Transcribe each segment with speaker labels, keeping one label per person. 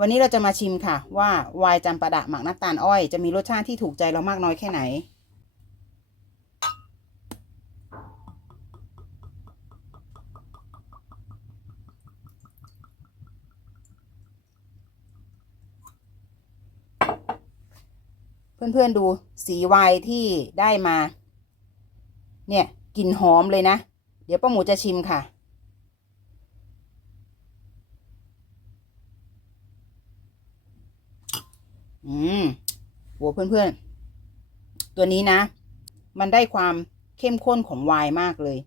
Speaker 1: วันนี้เราจะมาชิมค่ะ ว่าวน์จำปาดะหมักน้ำตาลอ้อยจะมีรสชาติที่ถูกใจเรามากน้อยแค่ไหน เพื่อนๆดูสีวน์ที่ได้มา เนี่ยกลิ่นหอมเลยนะ เดี๋ยวป้าหมูจะชิมค่ะ อืมโหเพื่อนๆ ตัวนี้นะ มันได้ความเข้มข้นของไวน์มากเลย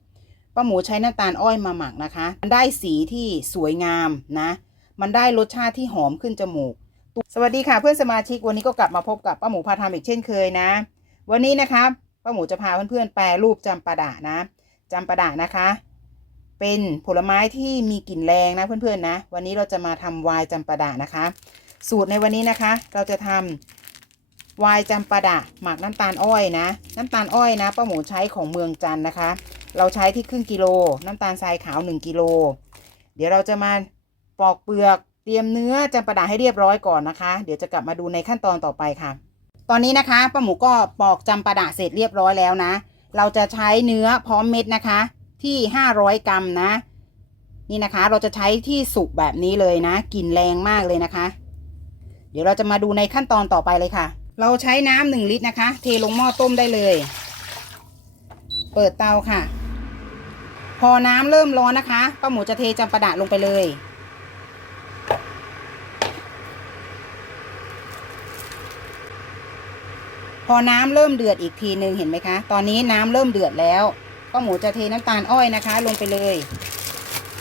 Speaker 1: ป้าหมูใช้น้ำตาลอ้อยมาหมักนะคะ มันได้สีที่สวยงามนะ มันได้รสชาติที่หอมขึ้นจมูก สวัสดีค่ะเพื่อนสมาชิกวันนี้ก็กลับมาพบกับป้าหมูพาทำอีกเช่นเคยนะ วันนี้นะคะป้าหมูจะพาเพื่อนๆแปรรูปจำปาดะนะจำปาดะนะคะ เป็นผลไม้ที่มีกลิ่นแรงนะเพื่อนๆนะ วันนี้เราจะมาทำไวน์จำปาดะนะคะ สูตรในวันนี้นะคะ เราจะทำไวน์จำปาดะหมักน้ำตาลอ้อยนะ น้ำตาลอ้อยนะป้าหมูใช้ของเมืองจันนะคะ เราใช้ที่ครึ่งกิโล น้ำตาลทรายขาว 1กิโล เดี๋ยวเราจะมาปอกเปลือกเตรียมเนื้อจำปาดะให้เรียบร้อยก่อนนะคะ เดี๋ยวจะกลับมาดูในขั้นตอนต่อไปค่ะ ตอนนี้นะคะป้าหมูก็ปอกจำปาดะเสร็จเรียบร้อยแล้วนะ เราจะใช้เนื้อพร้อมเม็ดนะคะ ที่ 500 กรัมนะ นี่นะคะเราจะใช้ที่สุกแบบนี้เลยนะกลิ่นแรงมากเลยนะคะ เดี๋ยวเราจะมาดูในขั้นตอนต่อไปเลยค่ะ เราใช้น้ำหนึ่งลิตรนะคะ เทลงหม้อต้มได้เลย เปิดเตาค่ะ พอน้ำเริ่มร้อนนะคะป้าหมูจะเทจำปาดะลงไปเลยพอน้ำเริ่มเดือดอีกทีหนึ่งเห็นไหมคะ ตอนนี้น้ำเริ่มเดือดแล้วป้าหมูจะเทน้ำตาลอ้อยนะคะ ลงไปเลย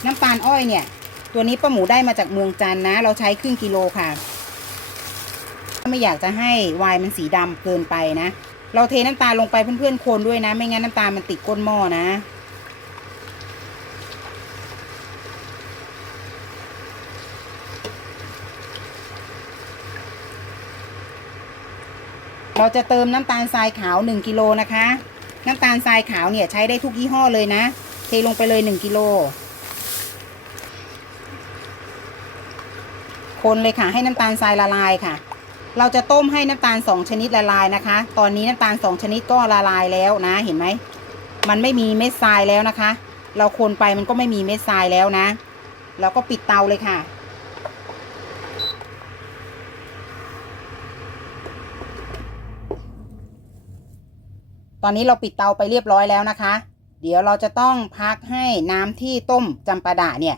Speaker 1: น้ำตาลอ้อยเนี่ย ตัวนี้ป้าหมูได้มาจากเมืองจันนะ เราใช้ครึ่งกิโลค่ะ ไม่อยากจะให้ไวน์มันสีดำเกินไปนะ เราเทน้ำตาลลงไปเพื่อนๆคนด้วยนะ ไม่งั้นน้ำตาลมันติดก้นหม้อนะเราจะเติมน้ำตาลทรายขาว 1กิโลนะคะ น้ำตาลทรายขาวเนี่ยใช้ได้ทุกยี่ห้อเลยนะ เทลงไปเลย 1กิโลคนเลยค่ะ ให้น้ำตาลทรายละลายค่ะ เราจะต้มให้น้ำตาล 2 ชนิดละลายนะคะ ตอนนี้น้ำตาล 2 ชนิดก็ละลายแล้วนะ เห็นไหม มันไม่มีเม็ดทรายแล้วนะคะ เราคนไปมันก็ไม่มีเม็ดทรายแล้วนะ เราก็ปิดเตาเลยค่ะ ตอนนี้เราปิดเตาไปเรียบร้อยแล้วนะคะ เดี๋ยวเราจะต้องพักให้น้ำที่ต้มจำปาดะเนี่ย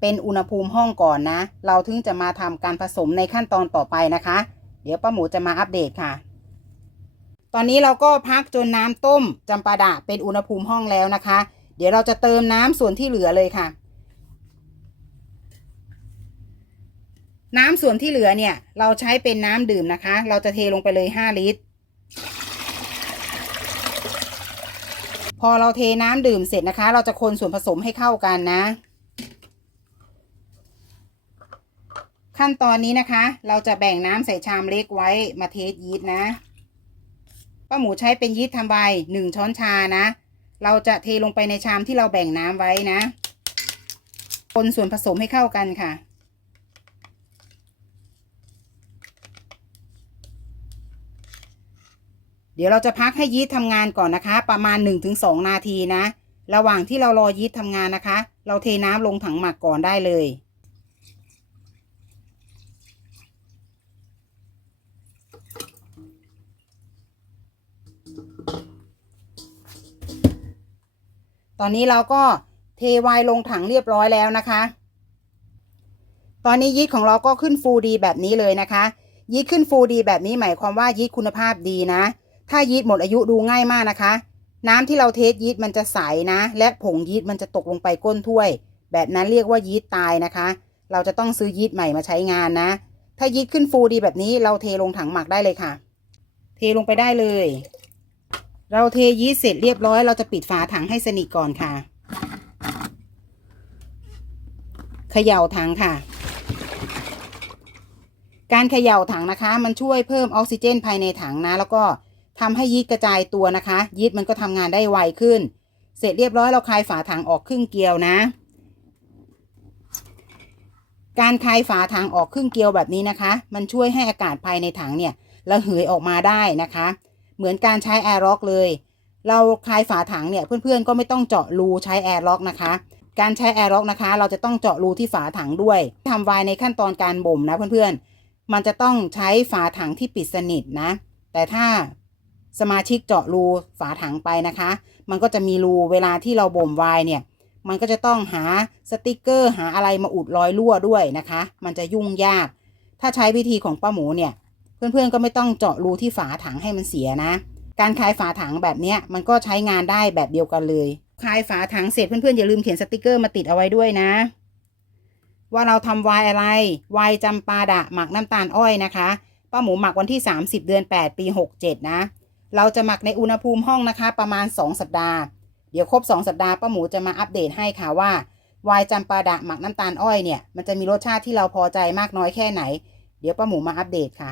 Speaker 1: เป็นอุณหภูมิห้องก่อนนะ เราถึงจะมาทำการผสมในขั้นตอนต่อไปนะคะ ดี๋ยวป้าหมูจะมาอัปเดตค่ะ ตอนนี้เราก็พักจนน้ำต้มจำปาดะเป็นอุณหภูมิห้องแล้วนะคะ เดี๋ยวเราจะเติมน้ำส่วนที่เหลือเลยค่ะ น้ำส่วนที่เหลือเนี่ย เราใช้เป็นน้ำดื่มนะคะ เราจะเทลงไปเลย 5 ลิตร พอเราเทน้ำดื่มเสร็จนะคะ เราจะคนส่วนผสมให้เข้ากันนะ ขั้นตอนนี้นะคะ เราจะแบ่งน้ำใส่ชามเล็กไว้มาเทสยีสต์นะป้าหมูใช้เป็นยีสต์ทำใบหนึ่งช้อนชานะ เราจะเทลงไปในชามที่เราแบ่งน้ำไว้นะ คนส่วนผสมให้เข้ากันค่ะ เดี๋ยวเราจะพักให้ยีสต์ทำงานก่อนนะคะ ประมาณ 1-2 นาทีนะ ระหว่างที่เรารอยีสต์ทำงานนะคะ เราเทน้ำลงถังหมักก่อนได้เลย ตอนนี้เราก็เทวน์ลงถังเรียบร้อยแล้วนะคะ ตอนนี้ยีสต์ของเราก็ขึ้นฟูดีแบบนี้เลยนะคะ ยีสต์ขึ้นฟูดีแบบนี้หมายความว่ายีสต์คุณภาพดีนะ ถ้ายีสต์หมดอายุดูง่ายมากนะคะ น้ำที่เราเทสยีสต์มันจะใสนะ และผงยีสต์มันจะตกลงไปก้นถ้วย แบบนั้นเรียกว่ายีสต์ตายนะคะ เราจะต้องซื้อยีสต์ใหม่มาใช้งานนะ ถ้ายีสต์ขึ้นฟูดีแบบนี้เราเทลงถังหมักได้เลยค่ะ เทลงไปได้เลย เราเทยีสต์เสร็จเรียบร้อย เราจะปิดฝาถังให้สนิทก่อนค่ะ เขย่าถังค่ะ การเขย่าถังนะคะ มันช่วยเพิ่มออกซิเจนภายในถังนะ แล้วก็ทำให้ยีสต์กระจายตัวนะคะ ยีสต์มันก็ทำงานได้ไวขึ้น เสร็จเรียบร้อยเราคลายฝาถังออกครึ่งเกลียวนะ การคลายฝาถังออกครึ่งเกลียวแบบนี้นะคะ มันช่วยให้อากาศภายในถังเนี่ยระเหยออกมาได้นะคะ เหมือนการใช้แอร์ล็อกเลย เราคลายฝาถังเนี่ยเพื่อนๆก็ไม่ต้องเจาะรูใช้แอร์ล็อกนะคะ การใช้แอร์ล็อกนะคะ เราจะต้องเจาะรูที่ฝาถังด้วยทำไวน์ในขั้นตอนการบ่มนะเพื่อนๆ มันจะต้องใช้ฝาถังที่ปิดสนิทนะ แต่ถ้าสมาชิกเจาะรูฝาถังไปนะคะ มันก็จะมีรูเวลาที่เราบ่มไวน์เนี่ย มันก็จะต้องหาสติกเกอร์หาอะไรมาอุดรอยรั่วด้วยนะคะ มันจะยุ่งยาก ถ้าใช้วิธีของป้าหมูเนี่ย เพื่อนๆก็ไม่ต้องเจาะรูที่ฝาถังให้มันเสียนะ การคลายฝาถังแบบนี้มันก็ใช้งานได้แบบเดียวกันเลยคลายฝาถังเสร็จเพื่อนๆอย่าลืมเขียนสติกเกอร์มาติดเอาไว้ด้วยนะ ว่าเราทำวน์อะไรวน์จำปาดะหมักน้ำตาลอ้อยนะคะป้าหมูหมักวันที่ 30 เดือน 8 ปี 67 นะ เราจะหมักในอุณหภูมิห้องนะคะ ประมาณ 2 สัปดาห์ เดี๋ยวครบ 2 สัปดาห์ป้าหมูจะมาอัปเดตให้ค่ะว่าวน์จำปาดะหมักน้ำตาลอ้อยเนี่ยมันจะมีรสชาติที่เราพอใจมากน้อยแค่ไหน เดี๋ยวป้าหมูมาอัปเดตค่ะ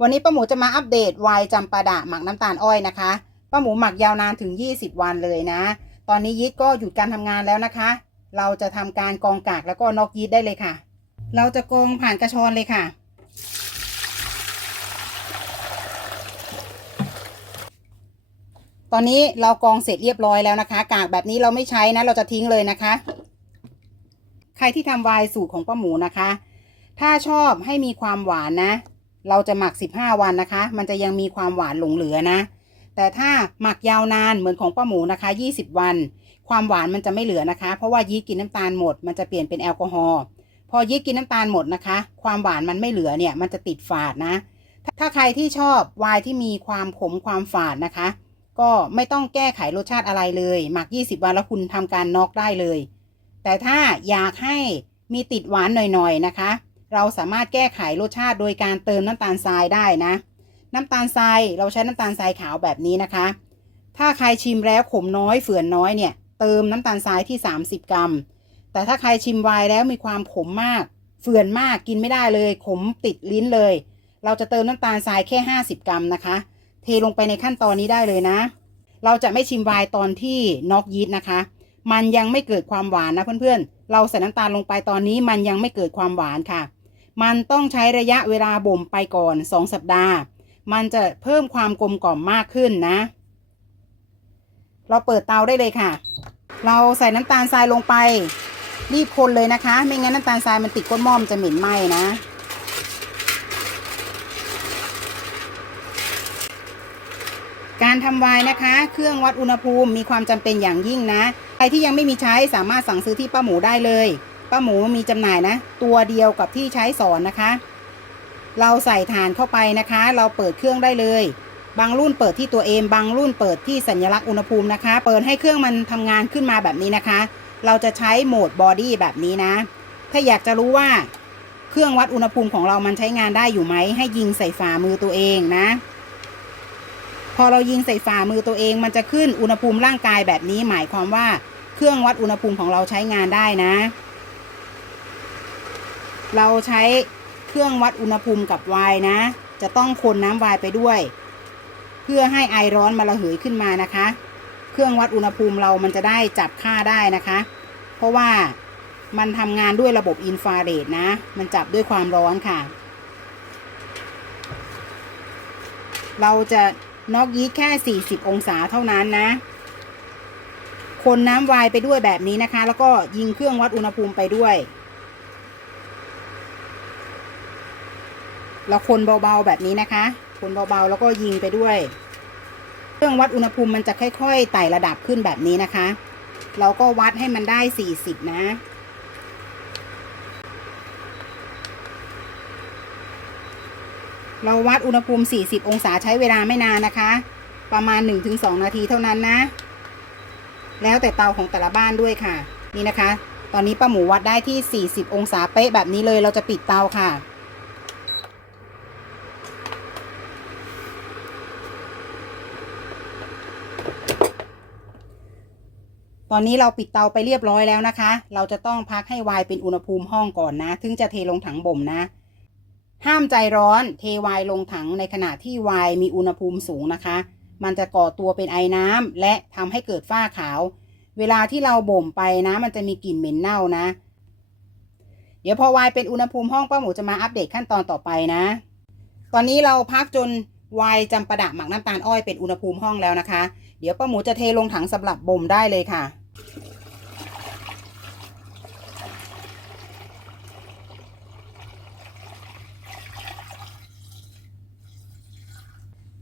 Speaker 1: วันนี้ป้าหมูจะมาอัปเดตวน์จำปาดะหมักน้ำตาลอ้อยนะคะ ป้าหมูหมักยาวนานถึง 20 วันเลยนะ ตอนนี้ยีสต์ก็หยุดการทำงานแล้วนะคะ เราจะทำการกองกากแล้วก็นอกยีสต์ได้เลยค่ะ เราจะกองผ่านกระชอนเลยค่ะ ตอนนี้เรากองเสร็จเรียบร้อยแล้วนะคะ กากแบบนี้เราไม่ใช้นะ เราจะทิ้งเลยนะคะ ใครที่ทำวน์สูตรของป้าหมูนะคะ ถ้าชอบให้มีความหวานนะ เราจะหมัก 15 วันนะคะ มันจะยังมีความหวานหลงเหลือนะ แต่ถ้าหมักยาวนานเหมือนของป้าหมูนะคะ 20 วัน ความหวานมันจะไม่เหลือนะคะ เพราะว่ายีสต์กินน้ำตาลหมด มันจะเปลี่ยนเป็นแอลกอฮอล์ พอยีสต์กินน้ำตาลหมดนะคะ ความหวานมันไม่เหลือเนี่ย มันจะติดฝาดนะ ถ้าใครที่ชอบไวน์ที่มีความขมความฝาดนะคะ ก็ไม่ต้องแก้ไขรสชาติอะไรเลย หมัก 20 วันแล้วคุณทำการน็อกได้เลย แต่ถ้าอยากให้มีติดหวานหน่อยๆนะคะ เราสามารถแก้ไขรสชาติโดยการเติมน้ำตาลทรายได้นะ น้ำตาลทรายเราใช้น้ำตาลทรายขาวแบบนี้นะคะ ถ้าใครชิมแล้วขมน้อยเฝื่อนน้อยเนี่ย เติมน้ำตาลทรายที่ 30 กรัม แต่ถ้าใครชิมไวน์แล้วมีความขมมาก เฝื่อนมากกินไม่ได้เลย ขมติดลิ้นเลย เราจะเติมน้ำตาลทรายแค่ 50 กรัมนะคะ เทลงไปในขั้นตอนนี้ได้เลยนะ เราจะไม่ชิมไวน์ตอนที่น็อกยีสต์นะคะมันยังไม่เกิดความหวานนะเพื่อนๆ เราใส่น้ำตาลลงไปตอนนี้มันยังไม่เกิดความหวานค่ะ มันต้องใช้ระยะเวลาบ่มไปก่อน 2 สัปดาห์ มันจะเพิ่มความกลมกล่อมมากขึ้นนะ เราเปิดเตาได้เลยค่ะ เราใส่น้ำตาลทรายลงไป รีบคนเลยนะคะ ไม่งั้นน้ำตาลทรายมันติดก้นหม้อมนจะเหม็นไหม้นะการทำวน์นะคะ เครื่องวัดอุณหภูมิมีความจำเป็นอย่างยิ่งนะ ใครที่ยังไม่มีใช้สามารถสั่งซื้อที่ป้าหมูได้เลย ป้าหมูมีจำหน่ายนะ ตัวเดียวกับที่ใช้สอนนะคะ เราใส่ฐานเข้าไปนะคะ เราเปิดเครื่องได้เลย บางรุ่นเปิดที่ตัวเองบางรุ่นเปิดที่สัญลักษณ์อุณหภูมินะคะ เปิดให้เครื่องมันทำงานขึ้นมาแบบนี้นะคะ เราจะใช้โหมดบอดี้แบบนี้นะ ถ้าอยากจะรู้ว่าเครื่องวัดอุณหภูมิของเรามันใช้งานได้อยู่ไหม ให้ยิงใส่ฝ่ามือตัวเองนะ พอเรายิงใส่ฝ่ามือตัวเอง มันจะขึ้นอุณหภูมิร่างกายแบบนี้ หมายความว่าเครื่องวัดอุณหภูมิของเราใช้งานได้นะ เราใช้เครื่องวัดอุณหภูมิกับไวน์นะ จะต้องคนน้ำไวน์ไปด้วย เพื่อให้ไอร้อนมาระเหยขึ้นมานะคะ เครื่องวัดอุณหภูมิเรามันจะได้จับค่าได้นะคะ เพราะว่ามันทำงานด้วยระบบอินฟราเรดนะ มันจับด้วยความร้อนค่ะ เราจะน็อกยีสแค่ 40 องศาเท่านั้นนะ คนน้ำวน์ไปด้วยแบบนี้นะคะ แล้วก็ยิงเครื่องวัดอุณหภูมิไปด้วย เราคนเบาๆแบบนี้นะคะ คนเบาๆแล้วก็ยิงไปด้วย เครื่องวัดอุณหภูมิมันจะค่อยๆไต่ระดับขึ้นแบบนี้นะคะ เราก็วัดให้มันได้ 40 นะเราวัดอุณหภูมิ 40 องศาใช้เวลาไม่นานนะคะ ประมาณ 1-2 นาทีเท่านั้นนะ แล้วแต่เตาของแต่ละบ้านด้วยค่ะ นี่นะคะ ตอนนี้ป้าหมูวัดได้ที่ 40 องศาเป๊ะแบบนี้เลย เราจะปิดเตาค่ะ อนนี้เราปิดเตาไปเรียบร้อยแล้วนะคะ เราจะต้องพักให้วน์เป็นอุณหภูมิห้องก่อนนะ ถึงจะเทลงถังบ่มนะ ห้ามใจร้อนเทวน์ลงถังในขณะที่วน์มีอุณหภูมิสูงนะคะ มันจะก่อตัวเป็นไอน้ำและทำให้เกิดฝ้าขาว เวลาที่เราบ่มไปนะ มันจะมีกลิ่นเหม็นเน่านะ เดี๋ยวพอวายเป็นอุณหภูมิห้องป้าหมูจะมาอัปเดตขั้นตอนต่อไปนะ ตอนนี้เราพักจนวายจำปาดะหมักน้ำตาลอ้อยเป็นอุณหภูมิห้องแล้วนะคะ เดี๋ยวป้าหมูจะเทลงถังสำหรับบ่มได้เลยค่ะ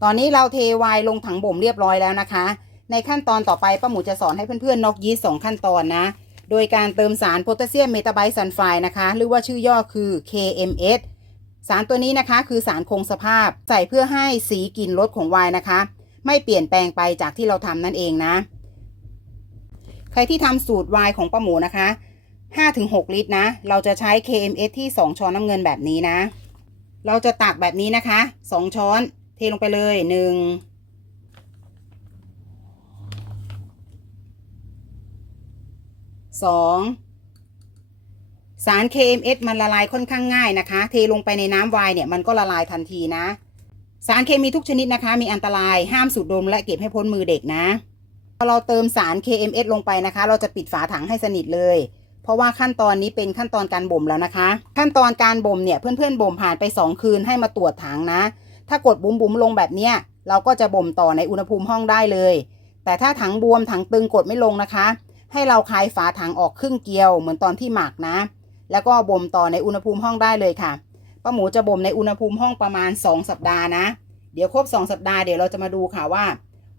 Speaker 1: ตอนนี้เราเทวน์ลงถังบ่มเรียบร้อยแล้วนะคะ ในขั้นตอนต่อไปป้าหมูจะสอนให้เพื่อนๆนกยีสต์สองขั้นตอนนะ โดยการเติมสารโพแทสเซียมเมตาไบซัลไฟด์นะคะ หรือว่าชื่อย่อคือ KMS สารตัวนี้นะคะคือสารคงสภาพใส่เพื่อให้สีกลิ่นรสของไวน์นะคะ ไม่เปลี่ยนแปลงไปจากที่เราทำนั่นเองนะ ใครที่ทำสูตรไวน์ของป้าหมูนะคะ5-6 ลิตรนะ เราจะใช้ KMS ที่ 2 ช้อนน้ำเงินแบบนี้นะ เราจะตักแบบนี้นะคะ 2 ช้อน เทลงไปเลย 1 2 สาร KMS มันละลายค่อนข้างง่ายนะคะ เทลงไปในน้ำไวน์เนี่ยมันก็ละลายทันทีนะ สารเคมีทุกชนิดนะคะ มีอันตรายห้ามสูดดมและเก็บให้พ้นมือเด็กนะ พอเราเติมสาร KMS ลงไปนะคะ เราจะปิดฝาถังให้สนิทเลย เพราะว่าขั้นตอนนี้เป็นขั้นตอนการบ่มแล้วนะคะ ขั้นตอนการบ่มเนี่ยเพื่อนๆบ่มผ่านไป 2 คืนให้มาตรวจถังนะ ถ้ากดบุ๋มๆลงแบบเนี้ยเราก็จะบ่มต่อในอุณหภูมิห้องได้เลย แต่ถ้าถังบวมถังตึงกดไม่ลงนะคะ ให้เราคลายฝาถังออกครึ่งเกลียวเหมือนตอนที่หมักนะ แล้วก็บ่มต่อในอุณหภูมิห้องได้เลยค่ะป้าหมูจะบ่มในอุณหภูมิห้องประมาณ 2 สัปดาห์นะ เดี๋ยวครบ 2 สัปดาห์เดี๋ยวเราจะมาดูค่ะว่า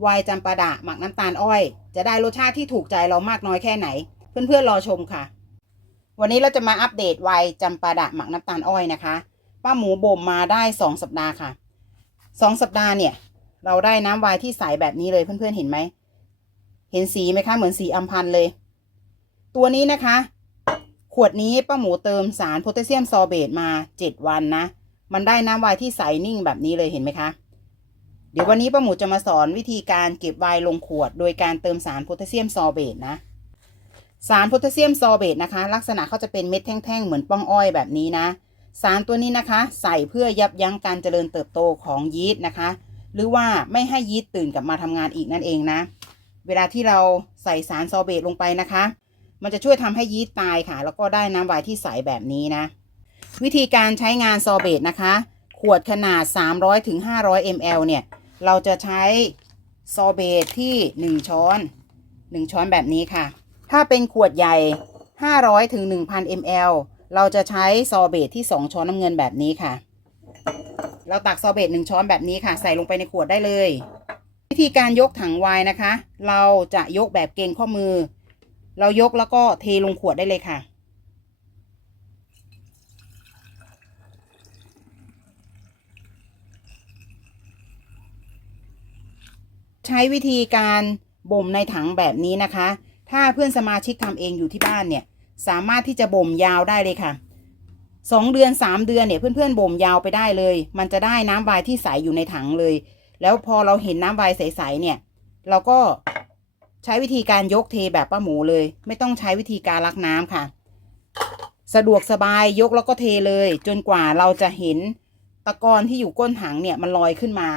Speaker 1: ไวน์จำปาดะหมักน้ำตาลอ้อย จะได้รสชาติที่ถูกใจเรามากน้อยแค่ไหน เพื่อนๆรอชมค่ะ วันนี้เราจะมาอัปเดตไวน์จำปาดะหมักน้ำตาลอ้อยนะคะ ป้าหมูบ่มมาได้2สัปดาห์ค่ะ2สัปดาห์เนี่ย เราได้น้ำไวน์ที่ใสแบบนี้เลยเพื่อนๆเห็นไหมเห็นสีไหมคะเหมือนสีอัมพันเลย ตัวนี้นะคะ ขวดนี้ป้าหมูเติมสารโพแทสเซียมซอเบตมา7วันนะ มันได้น้ำไวน์ที่ใสนิ่งแบบนี้เลยเห็นไหมคะ เดี๋ยววันนี้ป้าหมูจะมาสอนวิธีการเก็บไวน์ลงขวด โดยการเติมสารโพแทสเซียมซอร์เบตนะ สารโพแทสเซียมซอร์เบตนะคะ ลักษณะเขาจะเป็นเม็ดแท่งๆ เหมือนป้องอ้อยแบบนี้นะ สารตัวนี้นะคะ ใส่เพื่อยับยั้งการเจริญเติบโตของยีสต์นะคะ หรือว่าไม่ให้ยีสต์ตื่นกลับมาทำงานอีกนั่นเองนะ เวลาที่เราใส่สารซอร์เบตลงไปนะคะ มันจะช่วยทำให้ยีสต์ตายค่ะ แล้วก็ได้น้ำไวน์ที่ใสแบบนี้นะ วิธีการใช้งานซอร์เบตนะคะ ขวดขนาด 300ถึง500 ml เนี่ย เราจะใช้ซอเบตที่ 1 ช้อน 1 ช้อนแบบนี้ค่ะ ถ้าเป็นขวดใหญ่ 500ถึง1,000 ml เราจะใช้ซอเบตที่ 2 ช้อนน้ำเงินแบบนี้ค่ะ เราตักซอเบต1ช้อนแบบนี้ค่ะ ใส่ลงไปในขวดได้เลย วิธีการยกถังไวน์นะคะ เราจะยกแบบเกรงข้อมือ เรายกแล้วก็เทลงขวดได้เลยค่ะ ใช้วิธีการบ่มในถังแบบนี้นะคะ ถ้าเพื่อนสมาชิกทำเองอยู่ที่บ้านเนี่ย สามารถที่จะบ่มยาวได้เลยค่ะสองเดือนสามเดือนเนี่ยเพื่อนๆบ่มยาวไปได้เลย มันจะได้น้ำไวน์ที่ใสอยู่ในถังเลย แล้วพอเราเห็นน้ำไวน์ใสๆเนี่ย เราก็ใช้วิธีการยกเทแบบป้าหมูเลย ไม่ต้องใช้วิธีการลักน้ำค่ะ สะดวกสบายยกแล้วก็เทเลย จนกว่าเราจะเห็นตะกอนที่อยู่ก้นถังเนี่ยมันลอยขึ้นมา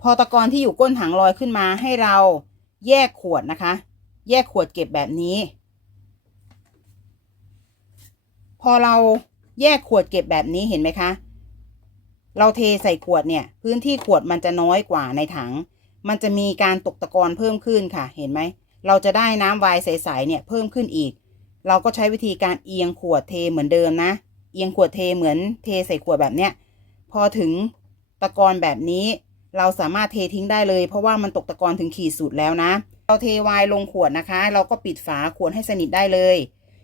Speaker 1: พอตะกอนที่อยู่ก้นถังลอยขึ้นมาให้เราแยกขวดนะคะ แยกขวดเก็บแบบนี้ พอเราแยกขวดเก็บแบบนี้เห็นไหมคะ เราเทใส่ขวดเนี่ย พื้นที่ขวดมันจะน้อยกว่าในถัง มันจะมีการตกตะกอนเพิ่มขึ้นค่ะ เห็นไหม เราจะได้น้ำวน์ใสๆเนี่ยเพิ่มขึ้นอีก เราก็ใช้วิธีการเอียงขวดเทเหมือนเดิมนะ เอียงขวดเทเหมือนเทใส่ขวดแบบเนี้ย พอถึงตะกอนแบบนี้ เราสามารถเททิ้งได้เลย เพราะว่ามันตกตะกอนถึงขีดสุดแล้วนะ เราเทวน์ลงขวดนะคะ เราก็ปิดฝาขวดให้สนิทได้เลย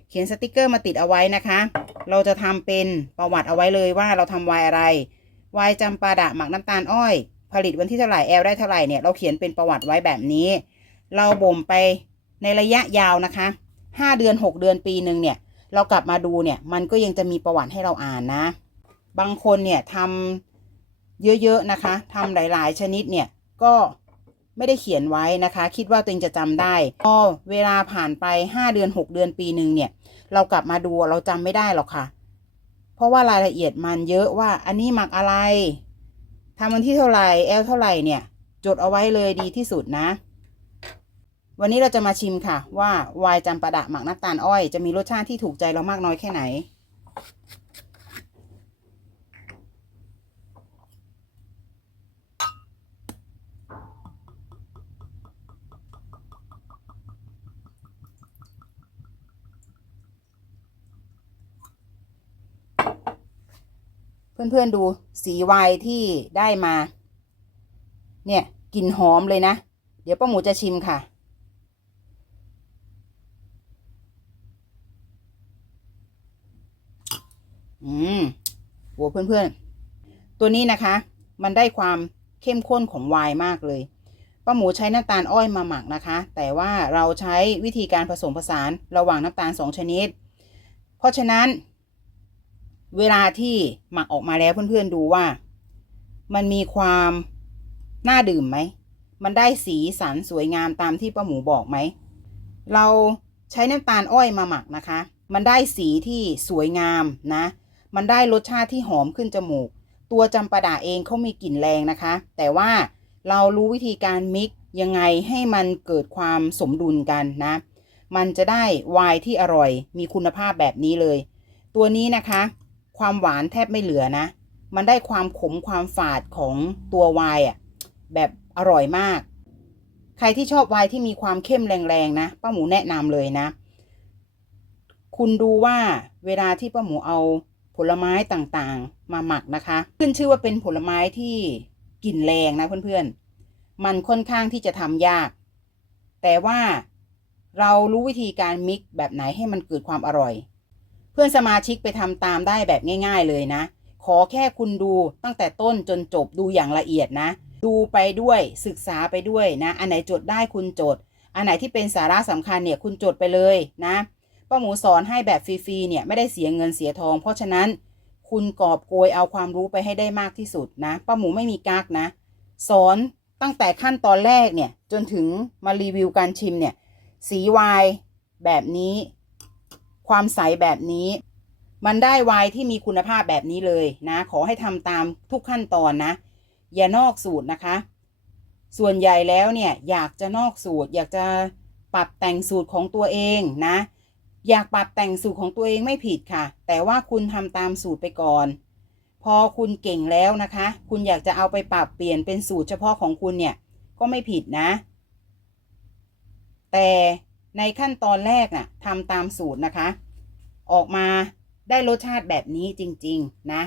Speaker 1: เขียนสติกเกอร์มาติดเอาไว้นะคะ เราจะทำเป็นประวัติเอาไว้เลยว่าเราทำวน์อะไรวน์จำปาดะหมักน้ำตาลอ้อย ผลิตวันที่เท่าไหร่แอลได้เท่าไหร่เนี่ยเราเขียนเป็นประวัติไว้แบบนี้ เราบ่มไปในระยะยาวนะคะห้าเดือนหกเดือนปีหนึ่งเนี่ยเรากลับมาดูเนี่ยมันก็ยังจะมีประวัติให้เราอ่านนะ บางคนเนี่ยทำ เยอะๆนะคะทำหลายๆ ชนิดเนี่ยก็ไม่ได้เขียนไว้นะคะ คิดว่าตัวเองจะจำได้พอเวลาผ่านไปห้าเดือนหกเดือนปีหนึ่งเนี่ย เรากลับมาดูเราจำไม่ได้หรอกค่ะ เพราะว่ารายละเอียดมันเยอะว่าอันนี้หมักอะไรทำวันที่เท่าไหร่แอลเท่าไหร่เนี่ย จดเอาไว้เลยดีที่สุดนะ วันนี้เราจะมาชิมค่ะ ว่าวายจำปาดะหมักน้ำตาลอ้อยจะมีรสชาติที่ถูกใจเรามากน้อยแค่ไหน เพื่อนๆดูสีวายที่ได้มา เนี่ยกลิ่นหอมเลยนะ เดี๋ยวป้าหมูจะชิมค่ะ อืมโหเพื่อนๆ ตัวนี้นะคะ มันได้ความเข้มข้นของไวน์มากเลยป้าหมูใช้น้ำตาลอ้อยมาหมักนะคะ แต่ว่าเราใช้วิธีการผสมผสานระหว่างน้ำตาลสองชนิด เพราะฉะนั้น เวลาที่หมักออกมาแล้วเพื่อนๆดูว่า มันมีความน่าดื่มไหม มันได้สีสันสวยงามตามที่ป้าหมูบอกไหม เราใช้น้ำตาลอ้อยมาหมักนะคะ มันได้สีที่สวยงามนะ มันได้รสชาติที่หอมขึ้นจมูก ตัวจำปาดาเองเขามีกลิ่นแรงนะคะ แต่ว่าเรารู้วิธีการมิกซ์ยังไงให้มันเกิดความสมดุลกันนะ มันจะได้ไวน์ที่อร่อย มีคุณภาพแบบนี้เลย ตัวนี้นะคะ ความหวานแทบไม่เหลือนะ มันได้ความขมความฝาดของตัวไวน์อะแบบอร่อยมาก ใครที่ชอบไวน์ที่มีความเข้มแรงๆนะป้าหมูแนะนำเลยนะ คุณดูว่าเวลาที่ป้าหมูเอาผลไม้ต่างๆ มาหมักนะคะ ขึ้นชื่อว่าเป็นผลไม้ที่กลิ่นแรงนะเพื่อนๆ มันค่อนข้างที่จะทำยาก แต่ว่าเรารู้วิธีการมิกซ์แบบไหนให้มันเกิดความอร่อย เพื่อนสมาชิกไปทำตามได้แบบง่าย ๆเลยนะ ขอแค่คุณดูตั้งแต่ต้นจนจบดูอย่างละเอียดนะ ดูไปด้วยศึกษาไปด้วยนะ อันไหนจดได้คุณจด อันไหนที่เป็นสาระสำคัญเนี่ยคุณจดไปเลยนะป้าหมูสอนให้แบบฟรีๆเนี่ยไม่ได้เสียเงินเสียทอง เพราะฉะนั้นคุณกอบโกยเอาความรู้ไปให้ได้มากที่สุดนะป้าหมูไม่มีกักนะ สอนตั้งแต่ขั้นตอนแรกเนี่ยจนถึงมารีวิวการชิมเนี่ยสีวายแบบนี้ ความใสแบบนี้ มันได้ไวน์ที่มีคุณภาพแบบนี้เลยนะ ขอให้ทำตามทุกขั้นตอนนะ อย่านอกสูตรนะคะ ส่วนใหญ่แล้วเนี่ยอยากจะนอกสูตร อยากจะปรับแต่งสูตรของตัวเองนะ อยากปรับแต่งสูตรของตัวเองไม่ผิดค่ะ แต่ว่าคุณทำตามสูตรไปก่อน พอคุณเก่งแล้วนะคะ คุณอยากจะเอาไปปรับเปลี่ยนเป็นสูตรเฉพาะของคุณเนี่ยก็ไม่ผิดนะ แต่ ในขั้นตอนแรกน่ะทำตามสูตรนะคะ ออกมาได้รสชาติแบบนี้จริง ๆ นะ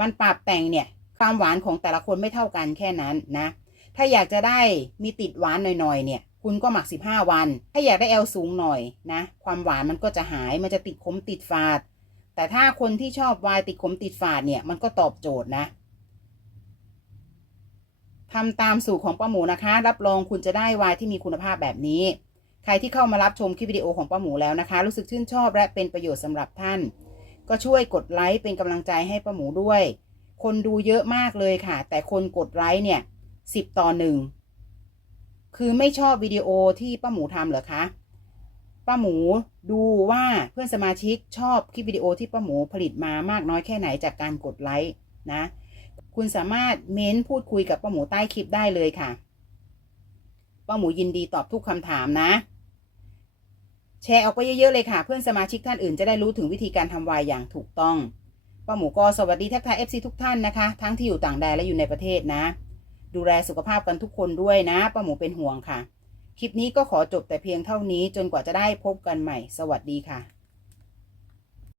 Speaker 1: มันปรับแต่งเนี่ยความหวานของแต่ละคนไม่เท่ากันแค่นั้นนะ ถ้าอยากจะได้มีติดหวานหน่อยๆ เนี่ย คุณก็หมัก 15 วัน ถ้าอยากได้แอลสูงหน่อยนะ ความหวานมันก็จะหาย มันจะติดขมติดฝาด แต่ถ้าคนที่ชอบไวน์ติดขมติดฝาดเนี่ย มันก็ตอบโจทย์นะทำตามสูตรของป้าหมูนะคะ รับรองคุณจะได้ไวน์ที่มีคุณภาพแบบนี้ ใครที่เข้ามารับชมคลิปวิดีโอของป้าหมูแล้วนะคะ รู้สึกชื่นชอบและเป็นประโยชน์สำหรับท่าน ก็ช่วยกดไลค์เป็นกำลังใจให้ป้าหมูด้วย คนดูเยอะมากเลยค่ะ แต่คนกดไลค์เนี่ยสิบต่อหนึ่งคือไม่ชอบวิดีโอที่ป้าหมูทำเหรอคะป้าหมูดูว่าเพื่อนสมาชิกชอบคลิปวิดีโอที่ป้าหมูผลิตมามากน้อยแค่ไหนจากการกดไลค์นะ คุณสามารถเม้นพูดคุยกับป้าหมูใต้คลิปได้เลยค่ะป้าหมูยินดีตอบทุกคำถามนะ แชร์ออกไปเยอะๆเลยค่ะ เพื่อนสมาชิกท่านอื่นจะได้รู้ถึงวิธีการทำวายอย่างถูกต้องป้าหมูก็สวัสดีทักทายเอฟซีทุกท่านนะคะ ทั้งที่อยู่ต่างแดนและอยู่ในประเทศนะ ดูแลสุขภาพกันทุกคนด้วยนะป้าหมูเป็นห่วงค่ะ คลิปนี้ก็ขอจบแต่เพียงเท่านี้จนกว่าจะได้พบกันใหม่ สวัสดีค่ะ